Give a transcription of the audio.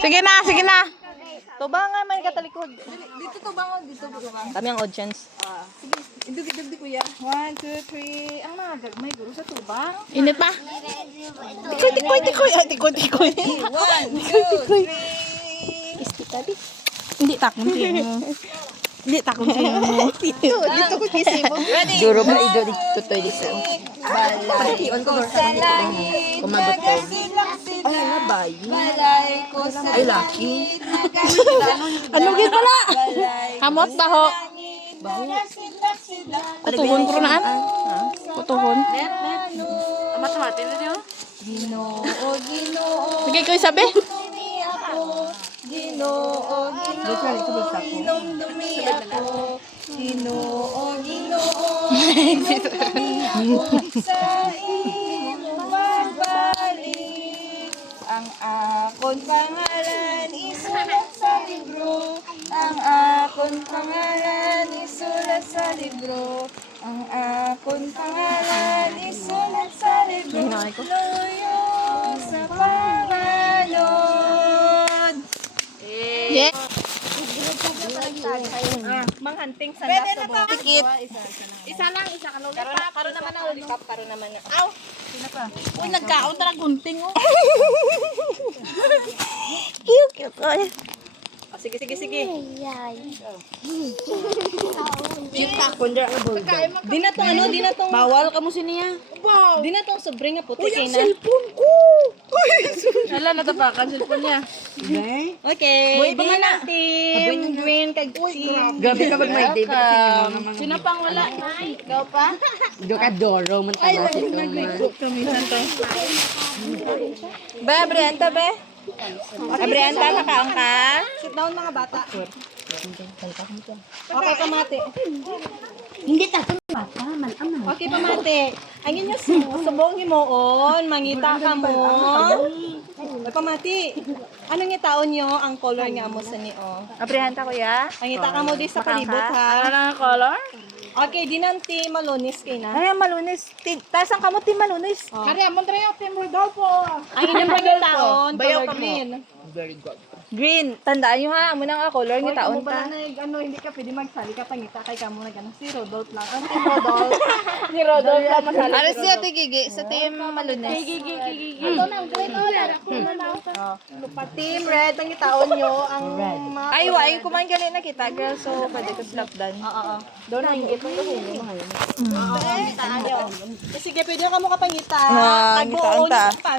Sige na, sige na. Tubangan man katalikod. Dito tubangan, dito tubangan. Kami ang audience. Sige, indug-indug di kuya. 1, 2, 3. Ang mga gagmay guro sa tubang. Init pa. Tikoy. Ay, tikoy. 1, 2, 3. Isti. Hindi takon sino mo. Hindi takon sino mo. Dito ko kisi mo. Ready? Duro ba ido dito to dito. Balay ko sa langit. Kumagot ko. Ay, nabay. Balay ko sa Ay, lucky. Ano gid pala? Hamot baho. Kutuhon ko naan. Kutuhon. Mati na niyo. Ginoo, Ginoo. Sige ko sabi. Ginoo, dumi ako. Ginoo, sa iyong magbalik. Ang akon pangalan isulat sa libro. Ang akon pangalan isulat sa libro. Ang akon pangalan isulat sa libro. Loyo sa pangalod. Yeah. Manghunting sa laso mo. Tikit. Isa ka lollipop. Karo naman ang lollipop, karo naman na. Aw! Sino pa? Uy, nagkaon talaga gunting oh. Cute. Ay. Oh, sige. Cute pa kunder Di na tong Bawal ka mo siniya. Di na tong sobre nga puti kay na. Cellphone ko. Hala natapakan cellphone niya. Okay. Boy, Mga na. team green kag team. Gabi ka pag may day ba Sino pang wala? Ikaw pa? Do ka doro man ta ba Kami na to. Ba, Brianta ba? Brianta, makaang ka? Sit down mga bata. Okay, pamati. Hindi ta bata man aman. Okay, pamati. Ang inyo subong himoon, mangita ka mo. Ay, pamati. Anong itaon nyo ang color nga mo sa niyo? Abrehanta kuya. Mangita ka mo di sa palibot Ano ha. lang color? Okay, dinanti malunis kay na. Ay malunis. Tas ang kamot ti malunis. Kari amon dre yung Tim Rodolfo. Ang inyong mga taon, Bayaw color ka mo. green. Green. Tandaan nyo ha, amo nang color nga taon Pala ta. na hindi ka pwede magsali ka pangita kay kamo na ganun. Si Rodolph lang. Ang Tim Rodolph. Si Rodolph lang masali. Aras siya tigigi sa team malunis. Ito na, green olar. Team red, ang itaon nyo, ang mga... Ay, wa, yung kumain galing na kita, girl. So, pwede ko slap dan. Oo. Doon ang hingit mo kasi yung mga yun. Sige, pwede ka mo kapangita. Ah, Pag buo, ngitaan ta. pa.